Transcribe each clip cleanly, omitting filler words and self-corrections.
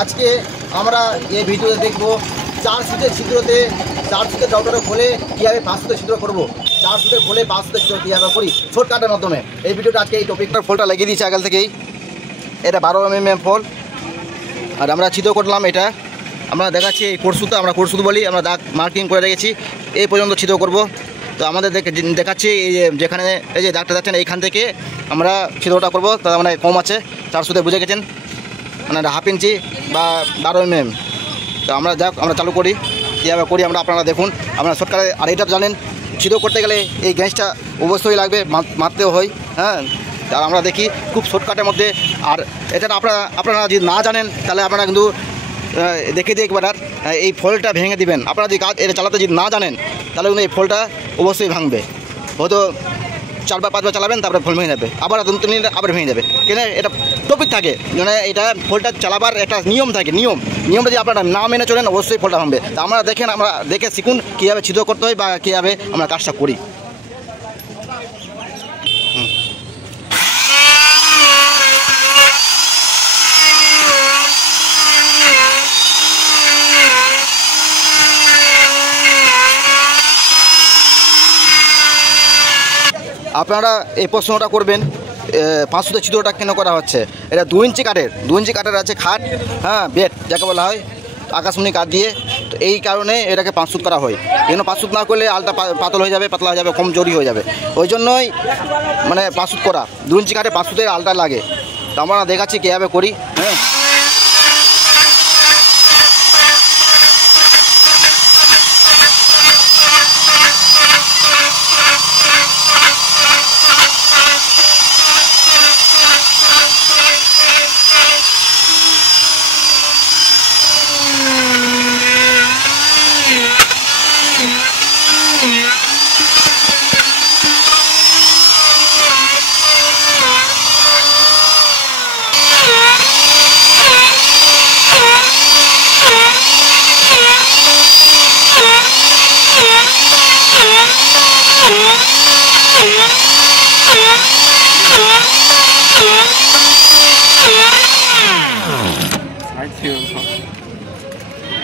আজকে আমরা এই ভিডিওতে দেখব 4 সুতের ছিদ্রতে 4 সুতের রাউটারে খোলে কীভাবে 5 সুতের ছিদ্র করবো, 4 সুতের খোলে 5 সুতের ছিদ্র কীভাবে করি শর্টকাটের মাধ্যমে। এই ভিডিওটা আজকে এই টপিকটার ফোলটা লাগিয়ে দিয়েছি আগে থেকেই। এটা 12 mm ফোল, আর আমরা ছিদ্র করলাম। এটা আমরা দেখাচ্ছি এই কোরসুতো, আমরা কোরসুতো বলি, আমরা দাগ মার্কিং করে রেখেছি। এই পর্যন্ত ছিদ্র করব। তো আমাদের দেখাচ্ছি এই যেখানে এই যে দাগটা যাচ্ছেন এইখান থেকে আমরা ছিদ্রটা করবো। তো মানে কম আছে 4 সুতে, বুঝে গেছেন, মানে 1/2 ইঞ্চি বা 12 mm। তো আমরা আমরা চালু করি, কীভাবে করি আমরা, আপনারা দেখুন। আপনারা শর্টকাটে আর এটা জানেন, ছিদ্র করতে গেলে এই গ্যাসটা অবশ্যই লাগবে, মারতেও হয়। হ্যাঁ, আর আমরা দেখি খুব শর্টকাটের মধ্যে। আর এটা আপনারা যদি না জানেন তাহলে আপনারা কিন্তু দেখে দিয়ে একবার এই ফলটা ভেঙে দিবেন। আপনারা যদি কাজ এটা চালাতে যদি না জানেন তাহলে কিন্তু এই ফলটা অবশ্যই ভাঙবে। হয়তো 4 বা 5 বার চালাবেন, তারপরে ফল ভেঙে যাবে, আবার 2-3 আবার ভেঙে যাবে। কেন এটা টপিক থাকে, মানে এটা ফলটা চালাবার একটা নিয়ম থাকে। নিয়মটা যদি আপনারা না মেনে চলেন অবশ্যই ফলটা ভাঙবে। তা আমরা দেখে শিখুন কীভাবে ছিদ্র করতে হয় বা কীভাবে আমরা কাজটা করি। আপনারা এই প্রশ্নটা করবেন 5 সুতের ছিদ্রটা কেন করা হচ্ছে। এটা 2 ইঞ্চি কাঠের আছে খাট, হ্যাঁ, বেড যাকে বলা হয়, আকাশমণি কাঠ দিয়ে। তো এই কারণে এটাকে 5 সুত করা হয়। কেন 5 সুত না করলে আলটা পাতলা হয়ে যাবে, কম জোরি হয়ে যাবে। ওই জন্যই মানে 5 সুত করা। 2 ইঞ্চি কাঠে 5 সুতের আলটা লাগে। তো আমরা দেখাচ্ছি কীভাবে করি। হ্যাঁ,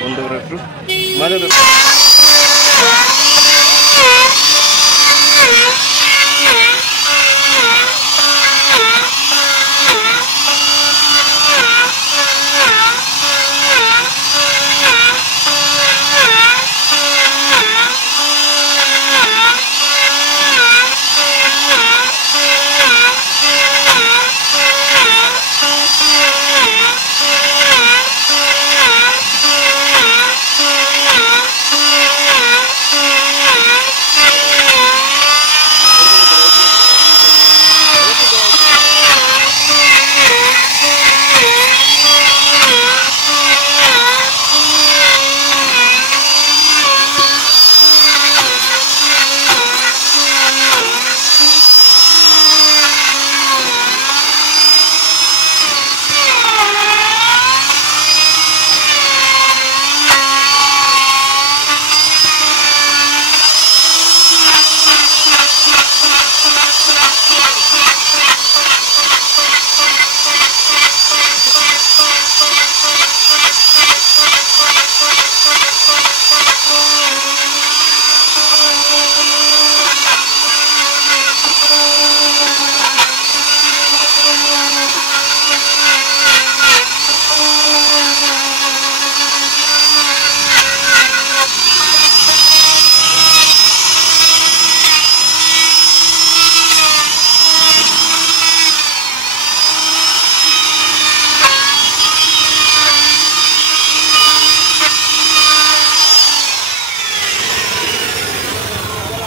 বন্ধ করে একটু মাঝে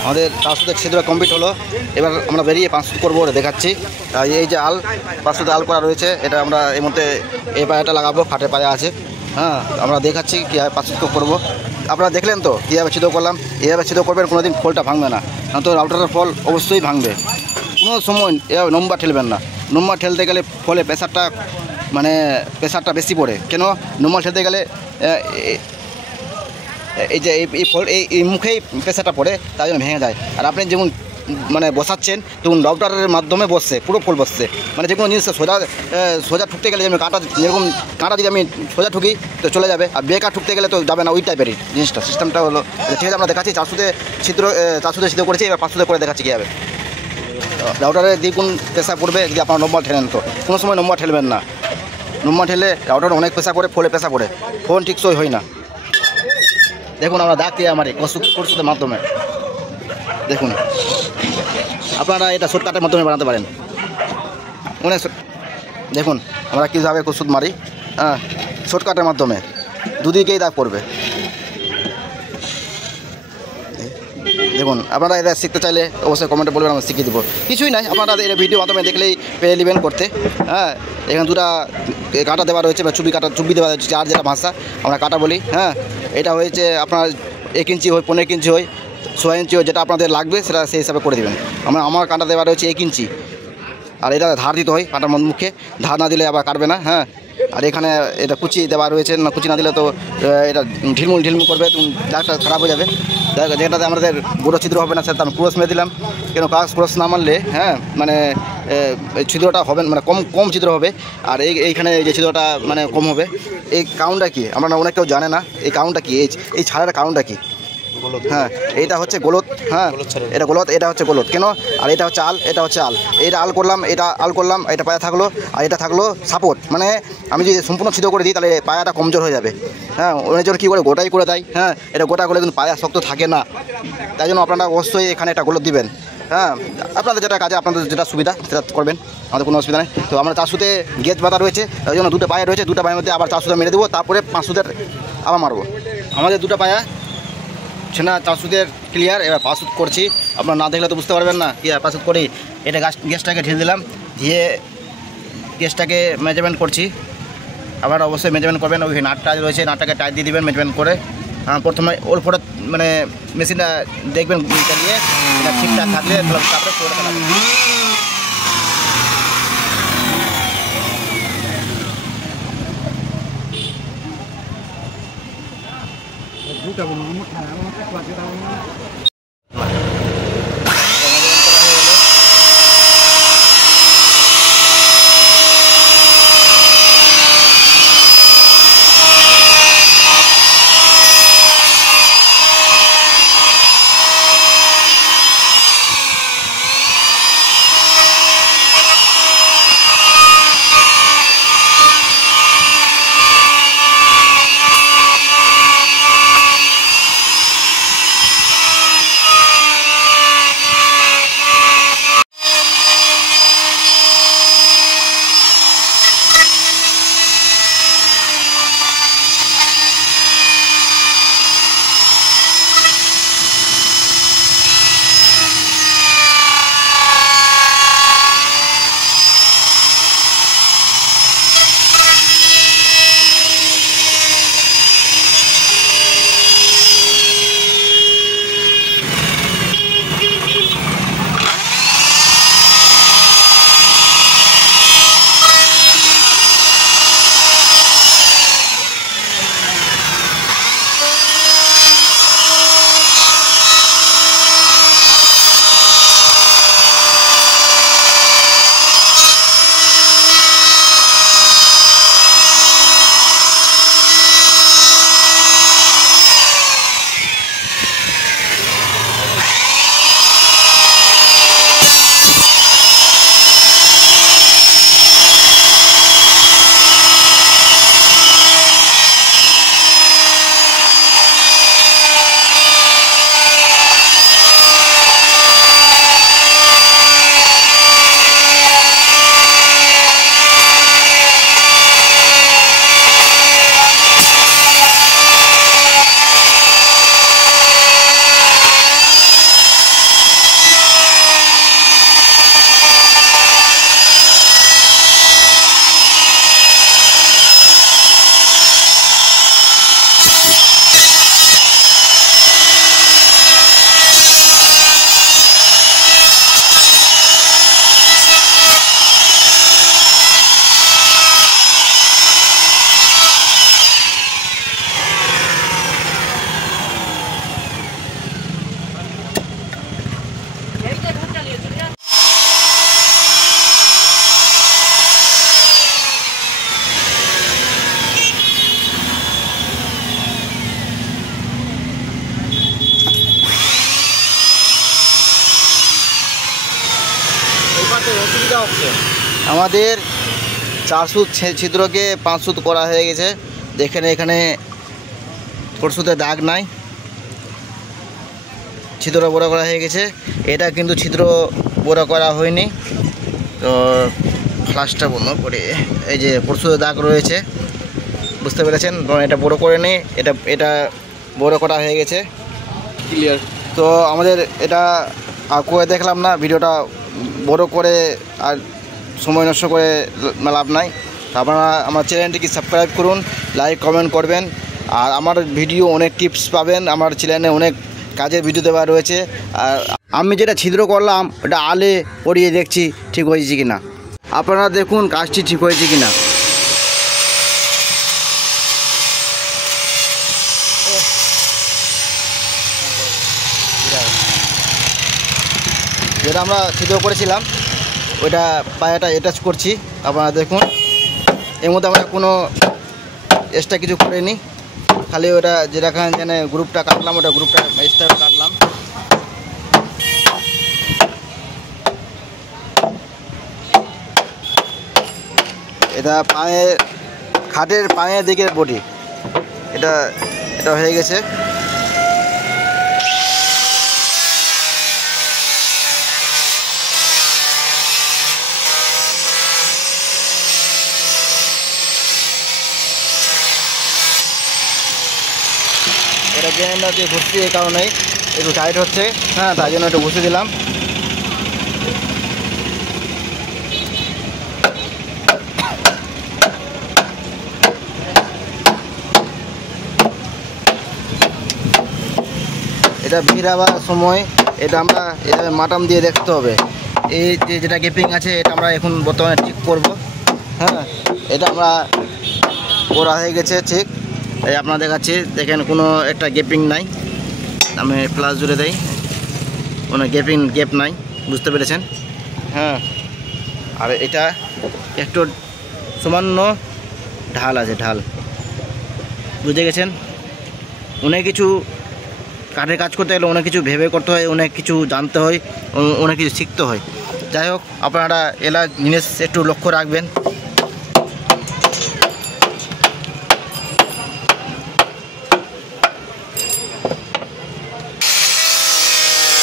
আমাদের 4 সুতের ছিদ্র কমপ্লিট হলো। এবার আমরা বেরিয়ে 5 সুত করবো, ওটা দেখাচ্ছি। এই যে 5 সুতে আল করা রয়েছে, এটা আমরা এই মধ্যে এই পায়াটা লাগাবো, খাটের পায়া আছে। হ্যাঁ, আমরা দেখাচ্ছি কীভাবে 5 সুত করবো। আপনারা দেখলেন তো কীভাবে ছিদ্র করলাম। এইভাবে ছিদ্র করবেন, কোনো দিন ফলটা ভাঙবে না, তো রাউটারের ফল অবশ্যই ভাঙবে। কোনো সময় নম্বর ঠেলবেন না। নম্বর ঠেলতে গেলে ফলে প্রেসারটা বেশি পড়ে। কেন নম্বর ঠেলতে গেলে এই যে এই ফল এই মুখেই প্রেসারটা পড়ে, তাই জন্য ভেঙে যায়। আর আপনি যেমন মানে বসাচ্ছেন তখন রাউটারের মাধ্যমে বসছে, পুরো ফুল বসছে। মানে যে কোনো জিনিস সোজা সোজা ঠুকতে গেলে যেমন কাঁটা, যেরকম কাঁটা যদি আমি সোজা ঠুকি তো চলে যাবে, আর বেকার ঠুকতে গেলে তো যাবে না, ওই টাইপেরই জিনিসটা। সিস্টেমটা হলো ঠিক আছে, আমরা দেখাচ্ছি 400-তে ছিদ্র করেছি, এবার 500-তে করে দেখাচ্ছি কীভাবে। রাউটারে দ্বিগুণ প্রেসার পড়বে যদি আপনার নম্বর ঠেলেন, তো কোনো সময় নম্বর ঠেলবেন না। নম্বর ঠেলে রাউটারে অনেক প্রেসার পড়ে, ফোনে প্রেসার পড়ে, ফোন ঠিকসই হয় না। দেখুন আমরা দাগ দিয়ে আমার কোর্সের মাধ্যমে দেখুন, আপনারা এটা শর্টকাটের মাধ্যমে বানাতে পারেন অনেক। দেখুন আমরা কীভাবে ওষুধ মারি, হ্যাঁ, শর্টকাটের মাধ্যমে দুদিকেই দাগ পড়বে। দেখুন আপনারা এটা শিখতে চাইলে অবশ্যই কমেন্টে বলবেন, আমরা শিখিয়ে দেবো। কিছুই নাই, আপনারা এই ভিডিও মাধ্যমে দেখলেই পেয়ে নেবেন করতে। হ্যাঁ, এখানে দুটা কাঁটা দেওয়া রয়েছে, বা চুবি দেওয়া রয়েছে, আর যেটা ভাষা আমরা কাঁটা বলি। হ্যাঁ, এটা হয়েছে আপনার 1 ইঞ্চি হয়, 15 ইঞ্চি হয়, 6 ইঞ্চি হয়, যেটা আপনাদের লাগবে সেটা সেই হিসাবে করে দেবেন। আমার কাঁটা দেওয়া রয়েছে 1 ইঞ্চি, আর এটা ধার দিতে হয় কাঁটার মুখে, ধার না দিলে আবার কাটবে না। হ্যাঁ, আর এখানে এটা কুচি দেওয়া রয়েছে, না কুচি না দিলে তো এটা ঢিলমুল করবে, দাগটা খারাপ হয়ে যাবে। যেটাতে আমাদের বড়ো ছিদ্র হবে না, সেটা আমি ক্রস মেরে দিলাম। কেন ক্রস না মারলে, হ্যাঁ, মানে ছিদ্রটা হবে, মানে কম ছিদ্র হবে, আর এইখানে যে ছিদ্রটা মানে কম হবে। এই কারণটা কি আমরা অনেক কেউ জানে না, এই কারণটা কি, এই ছাড়ার কারণটা কি? হ্যাঁ, এইটা হচ্ছে গোলত। হ্যাঁ, এটা গোলত, এটা হচ্ছে গোলত কেন, আর এটা হচ্ছে আল, এটা হচ্ছে আল। এটা আল করলাম, এটা আল করলাম, এটা পায়া থাকলো, আর এটা থাকলো সাপোর্ট। মানে আমি যদি সম্পূর্ণ ছিদ্র করে দিই তাহলে পায়াটা কমজোর হয়ে যাবে। হ্যাঁ, অনেক জন কী করে গোটাই করে দেয়। হ্যাঁ, এটা গোটা করলে কিন্তু পায়া শক্ত থাকে না, তাই জন্য আপনারা অবশ্যই এখানে একটা গোলত দিবেন। হ্যাঁ, আপনাদের যেটা কাজে, আপনাদের যেটা সুবিধা সেটা করবেন, আমাদের কোনো অসুবিধা নেই। তো আমরা 400-তে গেজ বাঁধা রয়েছে, ওই জন্য দুটো পায়ে রয়েছে, দুটো পায়ের মধ্যে আবার 400 মেরে দেবো, তারপরে 500 আবার মারবো। আমাদের দুটো পায়া না 400 ক্লিয়ার। এবার 500 করছি, আপনারা না দেখলে তো বুঝতে পারবেন না কি 500 করি। এটা গ্যাসটাকে ঢেলে দিলাম, দিয়ে গ্যাসটাকে মেজারমেন্ট করছি। আবার অবশ্যই মেজারমেন্ট করবেন, ওই নাটটা রয়েছে, নাটটাকে টাইট দিয়ে দেবেন মেজারমেন্ট করে। প্রথমে ওর ফটো মানে মেশিনটা দেখবেন চালিয়ে, এটা ঠিকঠাক থাকলে তারপরে পুরোটা চালাবেন। আমাদের 4 সুত ছিদ্রকে 5 সুত করা হয়ে গেছে। দেখেন এখানে 4 সুতের দাগ নাই, ছিদ্র বড় করা হয়ে গেছে। এটা কিন্তু ছিদ্র বড় করা হয়নি, তো ফ্লাশটা বন্ধ করে এই যে 4 সুতের দাগ রয়েছে, বুঝতে পেরেছেন? এটা বড় করে নেই, এটা বড় করা হয়ে গেছে, ক্লিয়ার। তো আমাদের এটা করে দেখলাম না, ভিডিওটা বড় করে আর সময় নষ্ট করে লাভ নাই। আপনারা আমার চ্যানেলটিকে সাবস্ক্রাইব করুন, লাইক কমেন্ট করবেন, আর আমার ভিডিও অনেক টিপস পাবেন। আমার চ্যানেলে অনেক কাজের ভিডিও দেওয়া রয়েছে। আর আমি যেটা ছিদ্র করলাম ওটা আলে পরিয়ে দেখছি ঠিক হয়েছে কিনা। আপনারা দেখুন কাজটি ঠিক হয়েছে কিনা। যেটা আমরা ছিদ্র করেছিলাম ওইটা পায়াটা অ্যাটাচ করছি, আপনারা দেখুন। এর মধ্যে আমরা কোনো এক্সট্রা কিছু করিনি, খালি ওটা যেখানে গ্রুপটা কাটলাম ওটা গ্রুপটা এক্সট্রা কাটলাম। এটা খাটের পায়ের দিকের বডি, এটা হয়ে গেছে। এটা গ্যান্ডার দিয়ে ঘুরছি, এই কারণেই একটু টাইট হচ্ছে, হ্যাঁ, তাই জন্য একটু ঘুষে দিলাম। এটা ভিড়াবার সময় এটা আমরা এভাবে মাটাম দিয়ে দেখতে হবে। এই যেটা গ্যাপিং আছে এটা আমরা এখন বর্তমানে ঠিক করব। হ্যাঁ, এটা আমরা করা হয়ে গেছে ঠিক। এই আপনারা দেখাচ্ছি, দেখেন কোনো একটা গ্যাপিং নাই। আমি প্লাস জুড়ে দেই, কোনো গ্যাপ নাই, বুঝতে পেরেছেন? হ্যাঁ, আর এটা একটু সামান্য ঢাল আছে, ঢাল, বুঝে গেছেন? অনেক কিছু কাঠের কাজ করতে গেলে অনেক কিছু ভেবে করতে হয়, অনেক কিছু জানতে হয়, অনেক কিছু শিখতে হয়। যাই হোক, আপনারা এলা জিনিস একটু লক্ষ্য রাখবেন।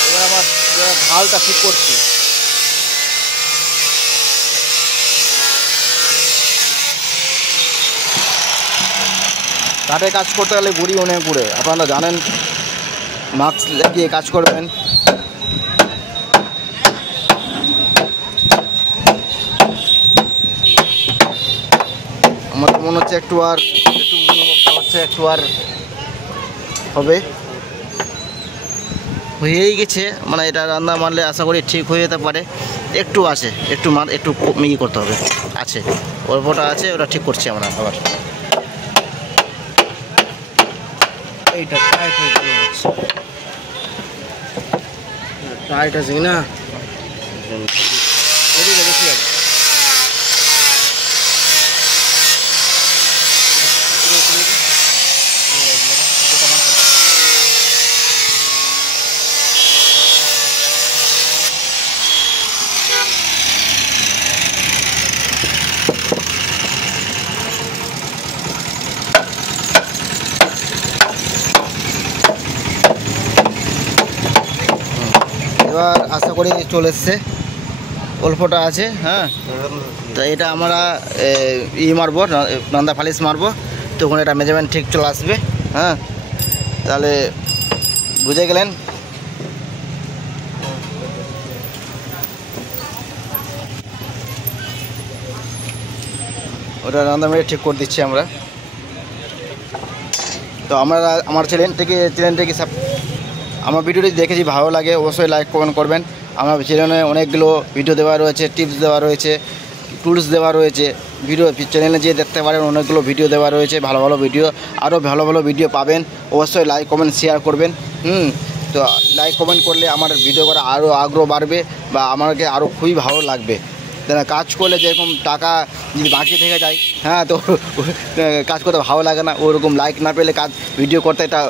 এবার আমার ঢালটা ঠিক করছি। কাঠের কাজ করতে গেলে গুড়ি অনেক গুড়ে, আপনারা জানেন। মাস্ক লাগিয়ে কাজ করবেন। আমার তো মনে হচ্ছে একটু মনোভাবটা হচ্ছে একটু আর হবে, হয়েই গেছে। মানে এটা রান্না মারলে আশা করি ঠিক হয়ে যেতে পারে। একটু আছে, একটু মিহি করতে হবে, আছে অল্পটা আছে, ওটা ঠিক করছি আমরা আবার। এইটা টাইট আছে কি না, বেশি আছে। এবার আশা করি চলে এসছে, অল্পটা আছে। হ্যাঁ, তো এটা আমরা মারবো, রান্দা ফালিশ মারবো, তখন এটা মেজারমেন্ট ঠিক চলে আসবে। হ্যাঁ, তাহলে বুঝে গেলেন। ওটা রান্দা মেরে ঠিক করে দিচ্ছি আমরা। তো আমরা আমার চ্যানেলটিকে আমার ভিডিওটি দেখেছি ভালো লাগে অবশ্যই লাইক কমেন্ট করবেন। আমার চ্যানেলে অনেকগুলো ভিডিও দেওয়া রয়েছে, টিপস দেওয়া রয়েছে, টুলস দেওয়া রয়েছে। চ্যানেলে যেয়ে দেখতে পারেন, অনেকগুলো ভিডিও দেওয়া রয়েছে, ভালো ভালো ভিডিও। আরও ভালো ভালো ভিডিও পাবেন, অবশ্যই লাইক কমেন্ট শেয়ার করবেন। তো লাইক কমেন্ট করলে আমার ভিডিও করা আরও আগ্রহ বাড়বে, বা আমাকে আরও খুবই ভালো লাগবে। কাজ করলে যেরকম টাকা যদি বাকি থেকে যায়, হ্যাঁ, তো কাজ করতে ভালো লাগে না। ওরকম লাইক না পেলে ভিডিও করতে একটা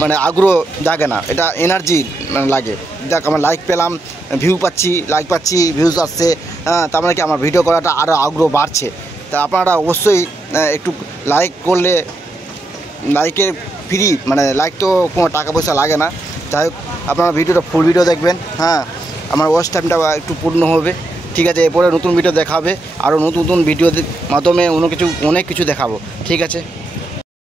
মানে আগ্রহ জাগে না, এটা এনার্জি লাগে। যাক আমার লাইক পেলাম, ভিউ পাচ্ছি, লাইক পাচ্ছি, ভিউজ আসছে, তার মানে কি আমার ভিডিও করাটা আরও আগ্রহ বাড়ছে। তা আপনারা অবশ্যই একটু লাইক করলে, লাইকের ফ্রি, মানে লাইক তো কোনো টাকা পয়সা লাগে না। যাই হোক আপনারা ভিডিওটা ফুল ভিডিও দেখবেন, আমার ওয়াচ টাইমটা একটু পূর্ণ হবে। ঠিক আছে, এরপরে নতুন ভিডিও দেখাবে, আরও নতুন নতুন ভিডিও মাধ্যমে অনেক কিছু দেখাবো। ঠিক আছে।